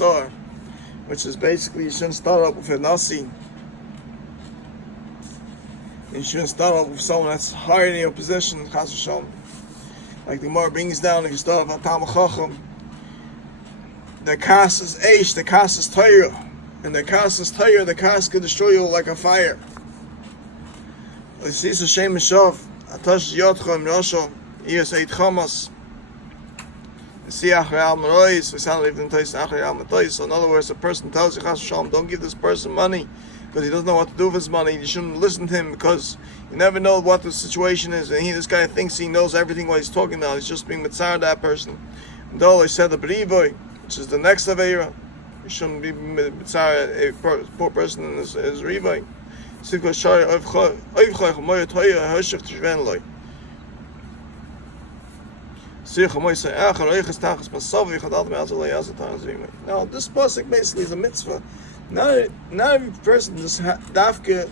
Tsar, which is basically you shouldn't start up with a Nasi. You shouldn't start off with someone that's higher in your position, Chas v'Shalom. Like the Gemara brings down, if you start off with Talmid Chacham, the Kas is Eish, the Kas is Torah. And the Kas is Torah, the Kas can destroy you like a fire. This is a shame and shov. Atash Yotcha im Rosho, Iyas Eit Chamas. See Achrei Al Merois, V'san Lev N'Tois Achrei Al Merois. So in other words, a person tells you, Chas v'Shalom, don't give this person money, because he doesn't know what to do with his money. You shouldn't listen to him, because you never know what the situation is. And this guy thinks he knows everything what he's talking about. He's just being mitzvah that person. And though I said the B'rivoy, which is the next Aveira, you shouldn't be mitzvah a poor person in his Rivoy. Sikva Shari Oivchoich Moya Toya Hoshef Tishven Loi. Now, this pasuk basically is a mitzvah. Not every person does dafka.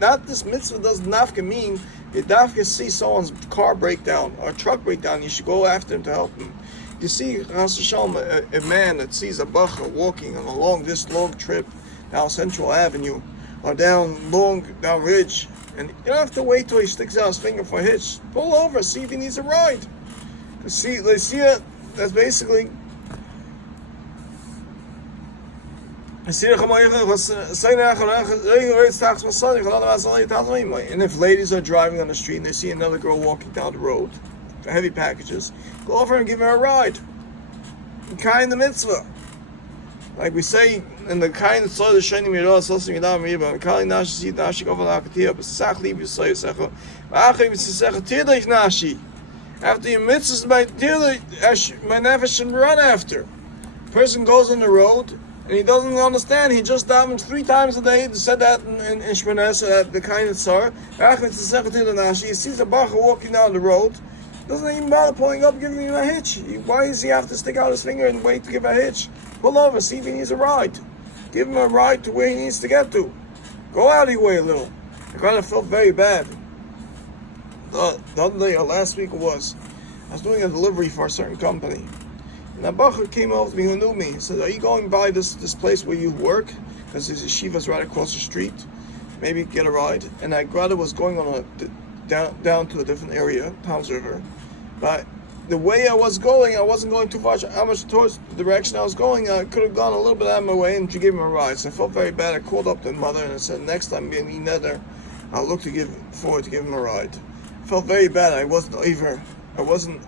Not this mitzvah does nafka mean if dafka see someone's car break down or truck break down, you should go after him to help him. You see, a man that sees a bacher walking on this long trip down Central Avenue or down Ridge, and you don't have to wait till he sticks out his finger for a hitch. Pull over, see if he needs a ride. See, it. That's basically. And if ladies are driving on the street and they see another girl walking down the road, heavy packages, go over and give her a ride. Kind the mitzvah. Like we say in the kind of soil the Shani Mirah, Sosim Yadam Riba, Kali Nashi, Nashi Goval Akatia, but Sachli Bisoy Secha, Achim Secha Tidlich Nashi. After your mitzvahs, my nefesh should run after. Person goes on the road and he doesn't understand. He just davens 3 times a day. He said that in Shmones, the kind of tsar. He sees a bacher walking down the road. Doesn't even bother pulling up, giving him a hitch. Why does he have to stick out his finger and wait to give a hitch? Pull over, see if he needs a ride. Give him a ride to where he needs to get to. Go out of your way a little. I kind of felt very bad. The other day, or last week it was, I was doing a delivery for a certain company. And a bacher came over to me who knew me. He said, are you going by this place where you work? Because his yeshiva's right across the street. Maybe get a ride. And I rather was going on down to a different area, Tom's River. But the way I was going, I wasn't going too much towards the direction I was going. I could have gone a little bit out of my way and she gave him a ride. So I felt very bad. I called up the mother and I said, next time being nether, I'll look forward to give him a ride. I felt very bad. I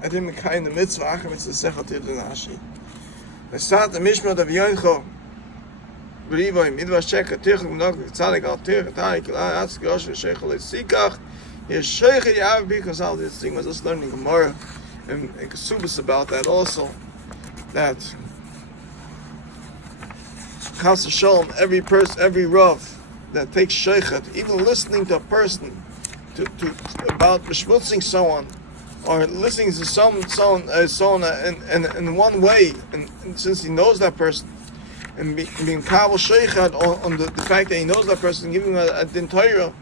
didn't kind the mitzvah. Achim it's the sechat nashi. I start the mishmar of Yoncho. B'rivoy midvash sheka tirchim nog tzadik al tirch tarik atz gosh v'sheichel etzikach yesheichel yav because all this thing was just learning Gemara and Kesubas about that also. That Chas v'Shalom, every rav that takes sheichet, even listening to a person about beshmutzing someone or listening to someone in one way, and since he knows that person, and being kabel sheichet on the fact that he knows that person, giving him a din Torah,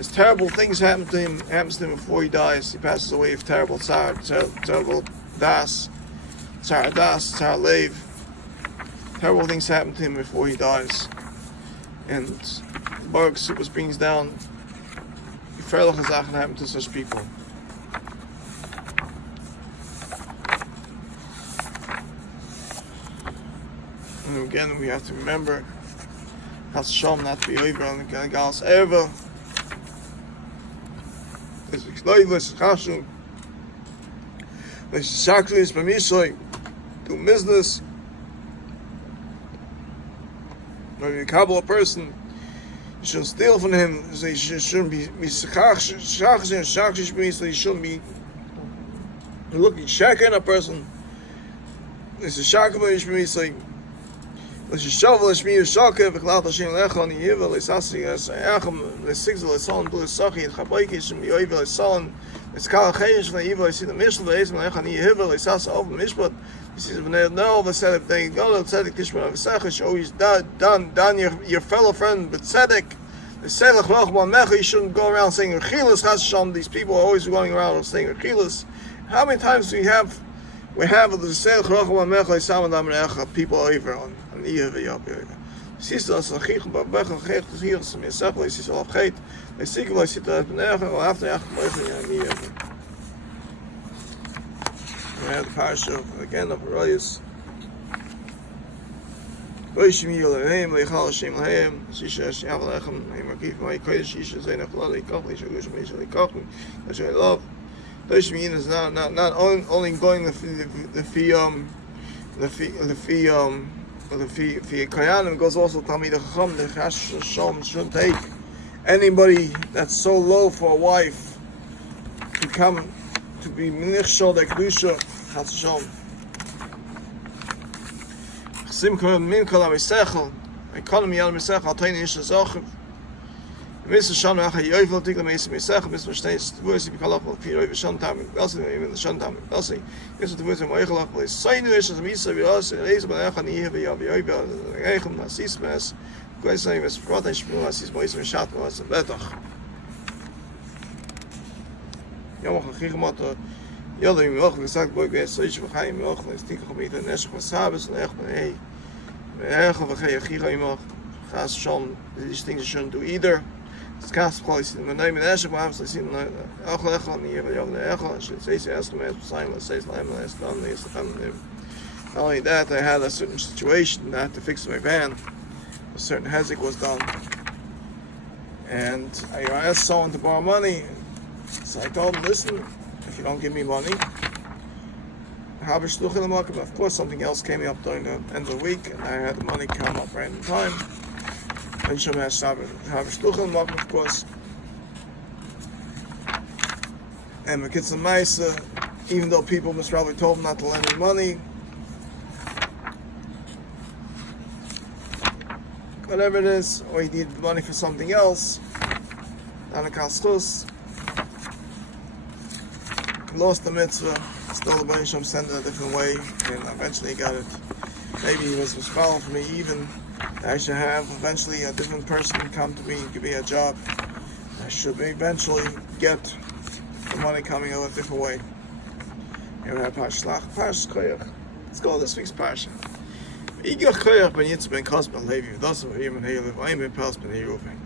as terrible things happens to him before he dies. He passes away of terrible tzar, terrible das, tzar lev. Terrible things happen to him before he dies, and Baruch Supas brings down gefährliche Sachen happen to such people. And again, we have to remember, Chas v'Shalom, not to be over on the Galas Erva. It's Chloiv, Chashum, Shaklis, Bamishoy, do business. When you couple a person, you shouldn't steal from him. You shouldn't be you shouldn't be looking shaking at a person. It's a shakabah yishmi. Let's just shovel Shmi Shaka, V'Klat Hashem Lecha, and Yiva, L'Sasi, L'Sayachim, L'Sigza, L'Salon, L'Sachi, L'Chabayki, Shem Yoiva, L'Salon, L'Skal Chayish, L'Yiva, L'Si the Mishla, L'Ezim, Lecha, and Yiva, L'Sasa, Ov, Mishpat, L'Si the B'nei No, L'Sedek, they go, L'Sedek, Tishma, L'Secha, always done your fellow friend, but Tzedek, L'Sedek, L'Chma, Mecha, you shouldn't go around saying Rechilas, Chas Shalom. These people are always going around saying Rechilas. How many times do we have We have the Seil Choracham Amechel Samadam Recha people over on Iya V'Yab. Sister us Achich Babech Achich Tzir Some Yisachel Sister Achit. They seek like Sister Benecha or after Ach Moicha Iya. We have the parasha again of Arayos. Boishim Yilahim Leichal Hashem Lahem Shisha Shav Lechem Haimakif Mai Kodesh Shisha Zainach Lalei Kach Leisha Gush Meisha Leikach That's what I love. Boishim is not only going the Kayanim, goes also Talmid Chacham. The Chash Shalom shouldn't take anybody that's so low for a wife to come to be Minichshol the Kedusha Chash Shalom. Simcha min kol amisechel. Economy al misechel al tein ish zochav. Mr. Shan ach yovel tikle mes misechel Mr. Steins was be kalach al pir over Shan tam. Also even the Shan tam. Also is the wisdom moigelach was sein is as misa vi as reis ba ach nie we ja we ba eigen masis mes. Goy sei mes frot ich bin was is mois schat was betach. Ja mach gegemat ja, dan mag ik zeggen, boy, ik zeg je Xayim, mag ik stiekem gebied en nesch van sabes en echt hey, erg of ga je Xayim mag, ga schon these things shouldn't do either. It's cast place in the name of nesch van sabes zien ook echt aan hier bij jou erg als je zegt eerst met Simon says lamb last done this and not only that I had a certain situation that I had to fix my van. A certain hezek was done. And I asked someone to borrow money. So I told him, listen, if you don't give me money, of course something else came up during the end of the week and I had the money come up right in time. And of course. And Mekitza Maisa, even though people must probably told him not to lend me money, whatever it is, or he needed money for something else, lost the mitzvah, still the Baruch Shem sent it a different way, and eventually got it. Maybe he was responsible for me even. I should have eventually a different person come to me and give me a job. I should eventually get the money coming out a different way. Here we have Parashat Koyach. Let's go to this week's Parashat. Igach Koyach ben Yitzchak ben Kos ben Levi. Thus of him and Halev. I am ben Pels ben Yeruvin.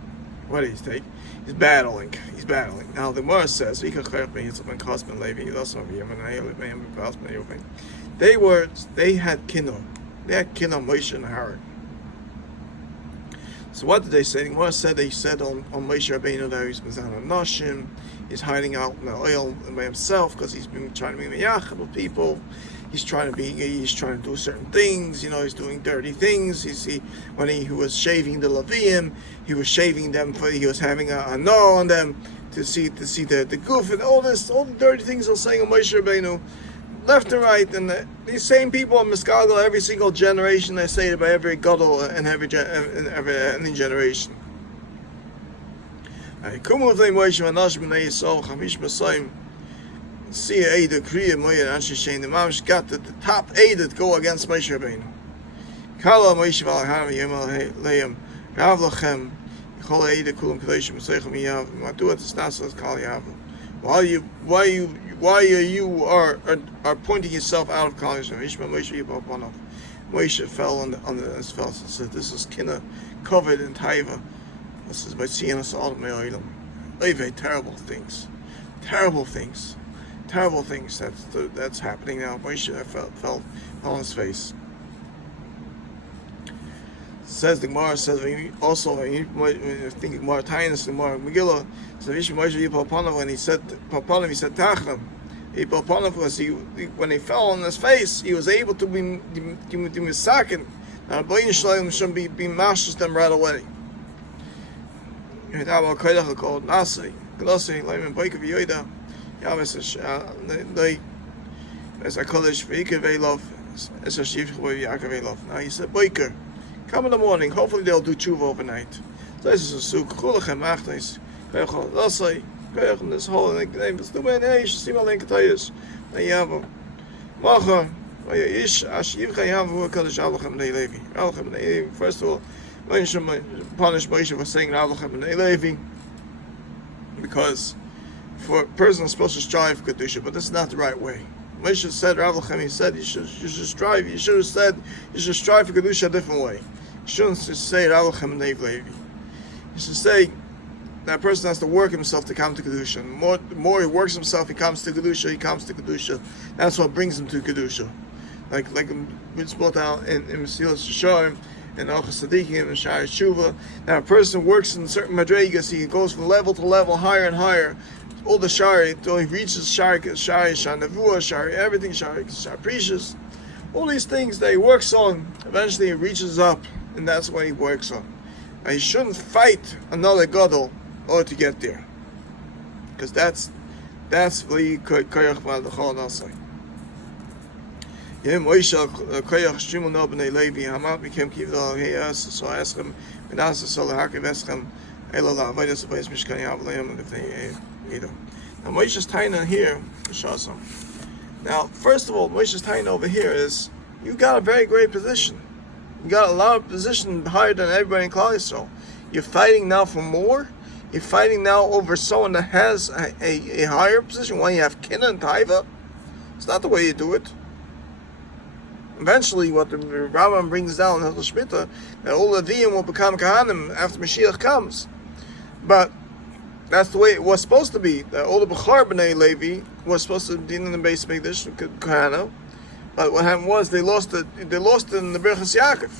What did he take? He's battling. Now the Gemara says, they had kinno. They had kinno Moshe and Aaron. So what did they say? The Gemara said they said on Moshe Rabbeinu that he's Mizan Nashim, he's hiding out in the oil by himself because he's been trying to be miyachad with people. He's trying to do certain things, he's doing dirty things. When he was shaving the Leviim, he was shaving them he was having a no on them to see the goof and all the dirty things they're saying on Moshe Rabbeinu, left and right. And these same people in Miskagal, every single generation, they say it by every gadol and every generation. See a Kriya Moya and Anshishain, the Mamish got the top aid that go against Moshe Rabbeinu. Kala Moshe Valaham Yemal Leim, Rav Lachem, Kol Aida Kulam Kadeshim, Sechem Yav, Matuat Snasas Kal Yav. Why you are pointing yourself out of college? Moshe fell on this fell. Said this is kinda covered in taiva. This is by seeing us all the terrible things that's happening now. Moshe fell on his face. Says the Gemara also when you think Gemara Tainus, the Gemara Megillah, so Moshe when he said Papanov, he said Tachnam. Because when he fell on his face, he was able to be misakin. Now Bain Shalom shouldn't be mashes them right away. Called Nasi, Glossy, Layman Baker Vioida. As I call it, as a chief love. Now he said, Baker, come in the morning. Hopefully they'll do tshuva overnight. So this is a suk. Kulachem achnis. Lasai. This whole name is the way they see my link to us. They have a macha. Ish ashiv chayav hu kadosh alachem Levi. Alachem Levi. First of all, Moshe punished Moshe for saying alachem Levi because for a person is supposed to strive for kedusha, but this is not the right way. Moshe said, Rav Lachem, he said, you should strive. You should have said, you should strive for Kedusha a different way. You shouldn't just say Rav Lachem and Neiv Levi. You should say that person has to work himself to come to Kedusha. The more he works himself, he comes to Kedusha. That's what brings him to Kedusha. Like it's brought out in Mesilas Yesharim, and Achas Tzadikim, and Shari Tshuva. Now a person works in certain madrigas, he goes from level to level, higher and higher. All the Shari, until he reaches Shari, Shanavua, Shari, everything, Shari Precious. All these things that he works on, eventually he reaches up, and that's what he works on. And he shouldn't fight another Gadol in order to get there. Because that's really Koyach Ma'adachal Nasai. Yem Moisha Koyach Shimon B'nei Levi Hamat became Kivdal Heyas so Eschem Minas Sol Hakev Eschem Elo LaAvodas Abayis Mishkan Yavlayim and Lefnei Edom. Now Moshe's Taina here, Shasam. Now, first of all, Moshe's Taina over here is you got a very great position. You got a lot of position higher than everybody in Klal Yisrael. You're fighting now for more. You're fighting now over someone that has a higher position. When you have Kina and Taiva, it's not the way you do it. Eventually, what the Rambam brings down in Hilchos Shmita, that all the Levim will become Kahanim after Mashiach comes. But that's the way it was supposed to be. That all the Bechar B'nai Levi was supposed to be in the base Mikdash, Kahana. But what happened was they lost it in the Berachas Yaakov.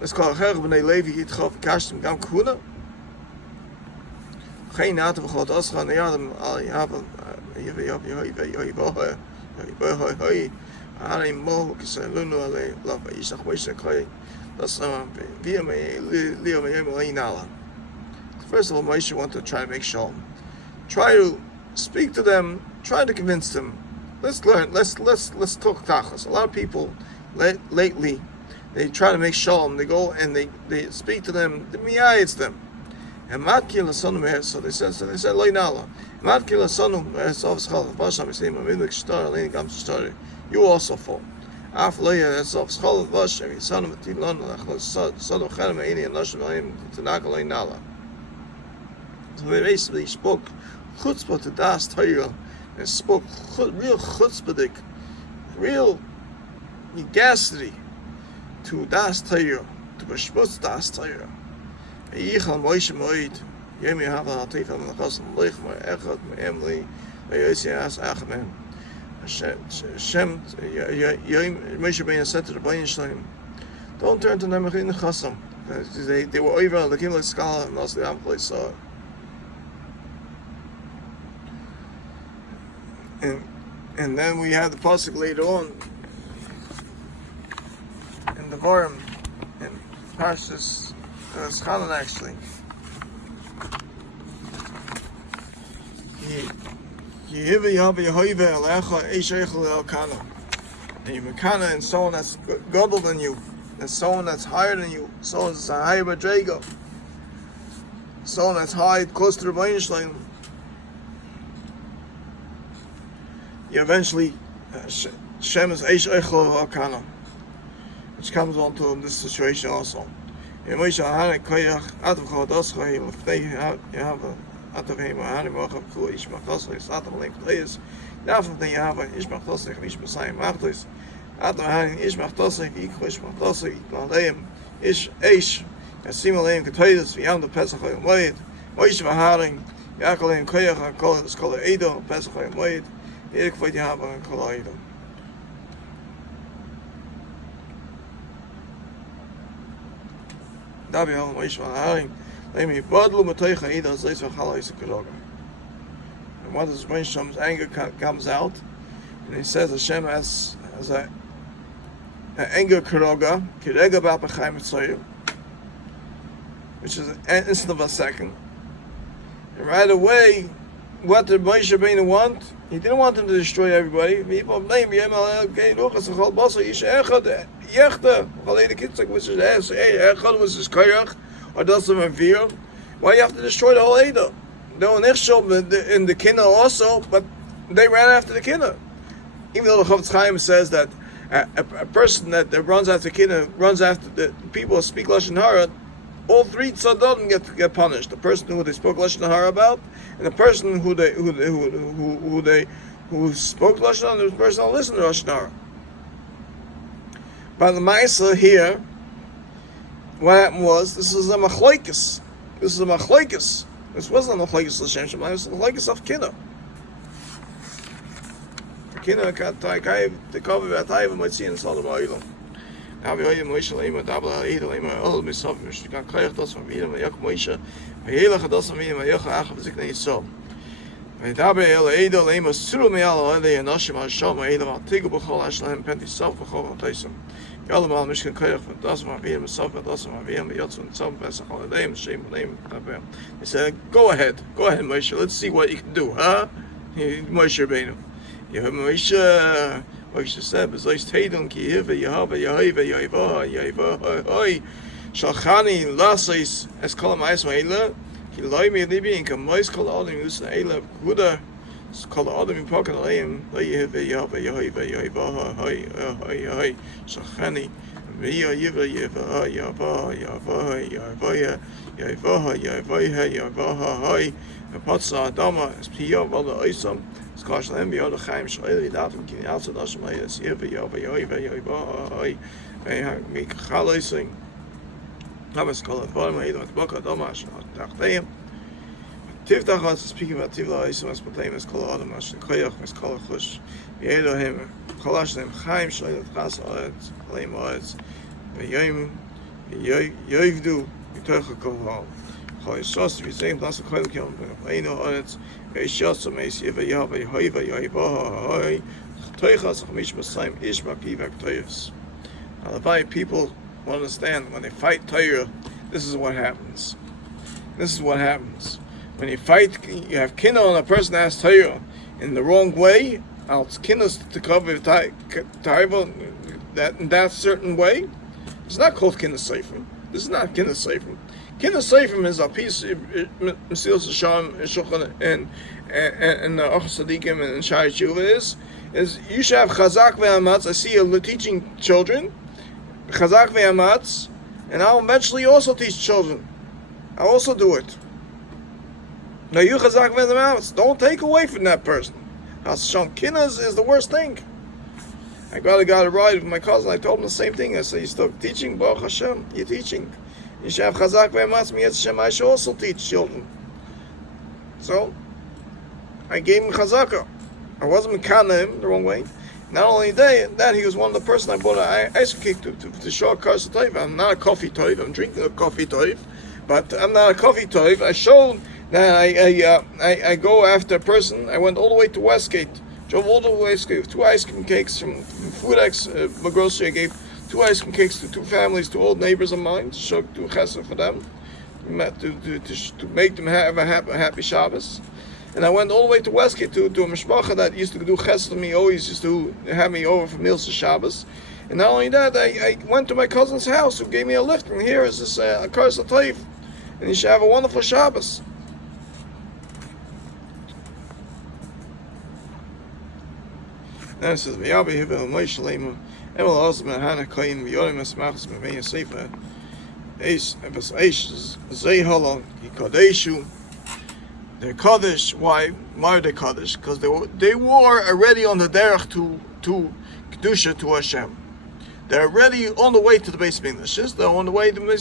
Let's call Cher B'nai Levi Yitchav Kashtim Gam Kahuna. Chayin Nata B'chot Oscha Neyadam Al Yavam Yav First of all, Moshe wanted to try to make shalom. Try to speak to them. Try to convince them. Let's learn. Let's talk tachas. A lot of people lately, they try to make shalom. They go and they speak to them. They miyayitz them. And matkil l'sonu me'er. So they said loy nala. Matkil l'sonu me'er sof schalav. Basham yisayim aminlik shtar alini gam shtar. You also fall. Af loya sof schalav basham yisanu matilon l'achlas sadu chalem me'ini anoshim alim t'naka loy nala. So they basically spoke chutzpah to das Torah. They spoke real chutzpahdik, real negacity to das Torah, to beshmutz das Torah. Yichal Moshe Moed, Yemi Hava Hatifah Melachosam Leich Echad Me'emli Ve'yosias Achmen. Hashem, Moshe Rabbeinu said to the Bayin Shalom, don't turn to Nemechin Chasam. They were over the Kim like Skala and also the Amplay saw it. And then we had the pasuk later on in the Varim in Parshas Chanan actually. And you mekana and someone that's godel than you, and someone that's higher than you, someone that's a higher madrega, someone that's high close to the Rebbeinu Shalom. You eventually Shem is Eish Eichel Al-Kana, which comes on to this situation also. In Moshe Hanek Koyach Atav Chodoscha Lefnei Yehava Atav Heima Hanek Mochav Kul Ish Machosach Atav Leim Pleias Nafel Pnei Yehava Ish Machosach Ish Messiah Machtos Atav Hanek Ish Machosach Yikho Ish Machosach Yikho Ish Eish Yasim Aleim Ketoides V'yam the Pesach Hayom Moed Moshe Hanek Yaakol Leim Koyach HaKol Eskola Edo Pesach Hayom Moed Erik V'yad Yehava HaKol Edo. And what does Moshe's anger comes out? And he says Hashem has an anger karoga, kirega b'apachayim etzoyu, which is an instant of a second. And right away, what did Moshe Rabbeinu want? He didn't want him to destroy everybody. Which is was his koyach, or does him avir. Why you have to destroy the whole Eidah? They were in the Kinna also, but they ran after the Kinna. Even though the Chaim says that a person that runs after Kinna runs after the people who speak Lashon Hara, all three tzaddim get punished. The person who they spoke Lashon Hara about, and the person who who spoke Lashon Hara, and the person who listened to Lashon Hara. By the Ma'aseh here, what happened was, this is a machlokes. This is a machlokes. This wasn't a machlokes l'shem Shemayim, it was a machlokes of Kinah. Kinah k'ataykayev t'kav v'atayv v'motzii in Sodom ha'olam. Avi hoyim Moshe leima dabla ha'id leima ol misav v'shtikan koyach dosam v'yidam v'yak Moshe v'yelach dosam v'yidam v'yocha achav v'ziknei Yisrael. V'daber el eido leima suru me'al ha'olei anoshim ha'shom ha'elam ha'tigu b'chol ha'shlehem penti sof b'chol ha'toisam. Yalom al mishkan koyach v'dosam v'yidam v'sof v'dosam v'yidam v'yotzun v'tzom v'esach ha'olei Shem v'leim v'daber. He said, go ahead Moshe, let's see what you can do, huh? Moshe Rabbeinu. Moshe said, "B'zois teidon ki hiva Yehova Yehovah Yehovah Yehovah Hoi Shalchani Laseis Es Kol Ha'Mayis Ma'ila Ki Loi Mi Libi In Kamois Kol Ha'Adam Yusa Eila Guda Kol Ha'Adam Yipokan Aleim Lo Yehovah Yehovah Yehovah Yehovah Hoi Hoi Hoi Shalchani Miya Yiva Yehovah Yehovah Yehovah Yehovah Yehovah Yehovah Yehovah Hoi Apotza Adama Es Piyo Vala Oisam Skash Lam Biyo Chaim Shloili Datum Kini Alsa Dasham Ayas Yehovah Yehovah Yehovah Yehovah Hoi Mik Chaloising Hamas Kol Advarim Ha'idam Atbaka Adama Asher Tachtayim Tiftach was speaking about Tivla Oisam As Patayim As Kol Adam Asher Koyach As Kol Chush Yehodim Chalash Lam Chaim Shloili Chas Oetz Kaleim Oetz V'Yoim Yoivdu Yitocha Kol Ha'al Choy Shos V'Zayim Lasa Koil Kion V'Eino Oetz V'Eshos Meis Yeva Yehovah Yehovah Yehovah Hoi Toichas Chamish B'Sayim Ish Makivak Toyos. Now the Vayit people will understand when they fight Torah, this is what happens. This is what happens. When you fight, you have kinah on a person that has Torah in the wrong way, I'll kinah to cover that in that certain way. It's not called kinah seifrim. This is not kinah seifrim. Kinah seifrim is a piece of Mesilas Yesharim and Shulchan and the Ochos Tzadikim and Shai Tshuva is you should have chazak ve'amatz. I see you teaching children chazak ve'amatz, and I'll eventually also teach children. I'll also do it. Now you chazak ve'amatz. Don't take away from that person. Hashem kinah is the worst thing. I got a ride with my cousin. I told him the same thing. I said, "You still teaching, Baruch Hashem? You're teaching. You should have chazak ve'amatz. Me Hashem. I should also teach children." So I gave him chazaka. I wasn't mekana him the wrong way. Not only that, he was one of the person I bought an ice cream cake to show a kars toiv. I'm not a coffee toiv. I'm drinking a coffee toiv, but I'm not a coffee toiv. I showed that I go after a person. I went all the way to Westgate. Drove all the way to Westgate with 2 ice cream cakes from FoodX, my grocery. I gave 2 ice cream cakes to 2 families, 2 old neighbors of mine, to do chesed for them, to make them have a happy Shabbos. And I went all the way to Westgate to a mishpacha that used to do chesed with me, always used to have me over for meals for Shabbos. And not only that, I went to my cousin's house who gave me a lift, and here is this kars toiv, and you should have a wonderful Shabbos. Then it says, "V'yabi hivel Moshe leima emel azman hana koyin v'yorim esmachs b'mei sefer eis ebes eis zei halal yikodeshu." They're Kaddish. Why? Why are they Kaddish? Because they were already on the derech to Kedusha to Hashem. They're already on the way to the base of English. They're on the way to the base